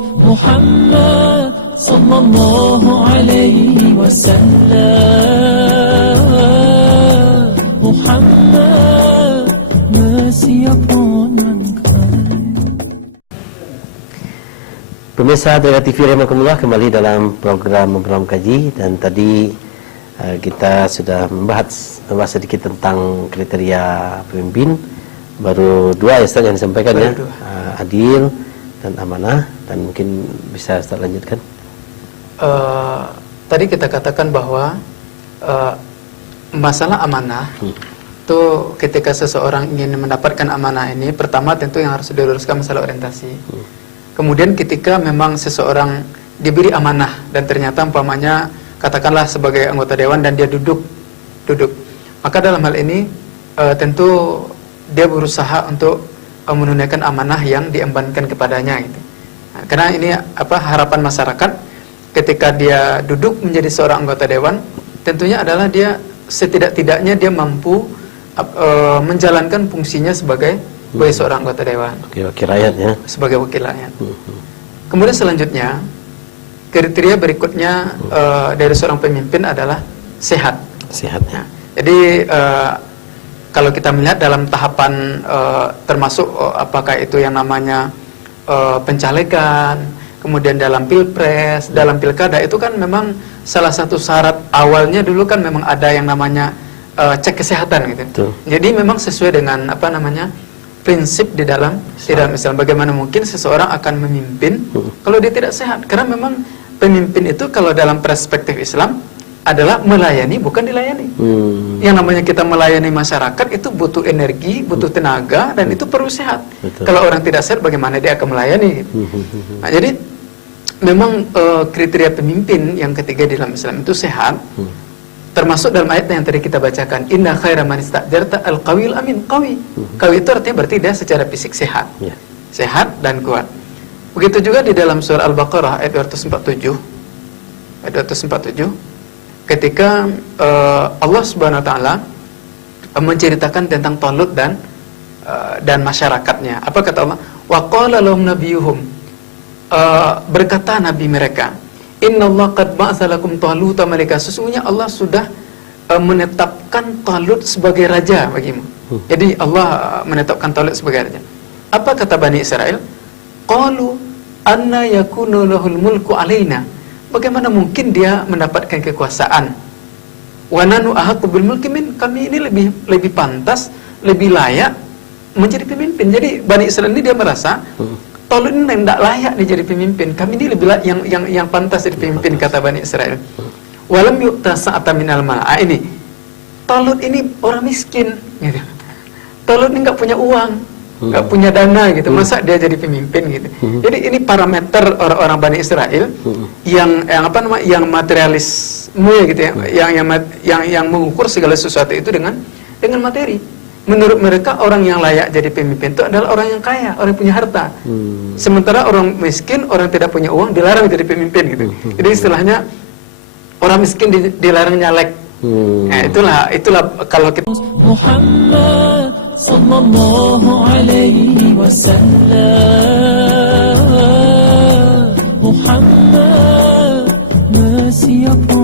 Muhammad sallallahu alaihi wasallam. Muhammad siapapun Pemirsa Daerah TV Rahimakumullah, kembali dalam program kaji, dan tadi kita sudah membahas sedikit tentang kriteria pemimpin. Baru dua ya Ustaz yang disampaikan ya, adil dan amanah, dan mungkin bisa Ustaz lanjutkan. Tadi kita katakan bahwa masalah amanah itu ketika seseorang ingin mendapatkan amanah ini, pertama tentu yang harus diluruskan masalah orientasi. Kemudian ketika memang seseorang diberi amanah dan ternyata umpamanya katakanlah sebagai anggota dewan dan dia duduk, maka dalam hal ini tentu dia berusaha untuk menunaikan amanah yang diembankan kepadanya gitu. Nah, karena ini harapan masyarakat ketika dia duduk menjadi seorang anggota dewan, tentunya adalah dia setidak-tidaknya dia mampu menjalankan fungsinya sebagai seorang anggota dewan, wakil rakyat ya, sebagai wakil rakyat. Kemudian selanjutnya kriteria berikutnya dari seorang pemimpin adalah sehat. Sehatnya. Jadi kalau kita melihat dalam tahapan termasuk apakah itu yang namanya pencalekan, kemudian dalam pilpres, dalam pilkada, itu kan memang salah satu syarat awalnya dulu kan memang ada yang namanya cek kesehatan gitu. Betul. Jadi memang sesuai dengan prinsip di dalam Islam. Bagaimana mungkin seseorang akan memimpin kalau dia tidak sehat? Karena memang pemimpin itu kalau dalam perspektif Islam adalah melayani, bukan dilayani. Yang namanya kita melayani masyarakat itu butuh energi, butuh tenaga, dan itu perlu sehat. Betul. Kalau orang tidak sehat, bagaimana dia akan melayani? Nah, jadi memang kriteria pemimpin yang ketiga di dalam Islam itu sehat. Termasuk dalam ayat yang tadi kita bacakan, inna khaira man ista'jarta al-qawil amin. Qawi itu artinya berarti dia secara fisik sehat, sehat dan kuat. Begitu juga di dalam surah Al-Baqarah ayat 247, ketika Allah Subhanahu wa taala menceritakan tentang Talut dan masyarakatnya. Apa kata Allah? Wa qala lahum nabiyuhum, berkata nabi mereka, innallaha qad ba'atsa lakum Taluta malika, sesungguhnya Allah sudah menetapkan Talut sebagai raja bagimu. Jadi Allah menetapkan Talut sebagai raja. Apa kata Bani Israel? Qalu anna yakunu lahul mulku alaina, bagaimana mungkin dia mendapatkan kekuasaan? Wa nanu ahaqqu bil mulki min, kami ini lebih pantas, lebih layak menjadi pemimpin. Jadi Bani Israel ini dia merasa Talut ini tidak layak dia jadi pemimpin. Kami ini lebih yang pantas jadi pemimpin, kata Bani Israel. Walam yu'ta sa'atan minal mal. Ini Talut ini orang miskin gitu. Talut ini nggak punya uang, nggak punya dana gitu. Masa dia jadi pemimpin gitu. Jadi ini parameter orang-orang Bani Israel yang materialisme gitu ya, yang mengukur segala sesuatu itu dengan materi. Menurut mereka orang yang layak jadi pemimpin itu adalah orang yang kaya, orang yang punya harta. Sementara orang miskin, orang tidak punya uang dilarang jadi pemimpin gitu. Jadi istilahnya orang miskin dilarang nyalek. Nah, itulah kalau kita Muhammad sallallahu alaihi wasallam. Muhammad siapapun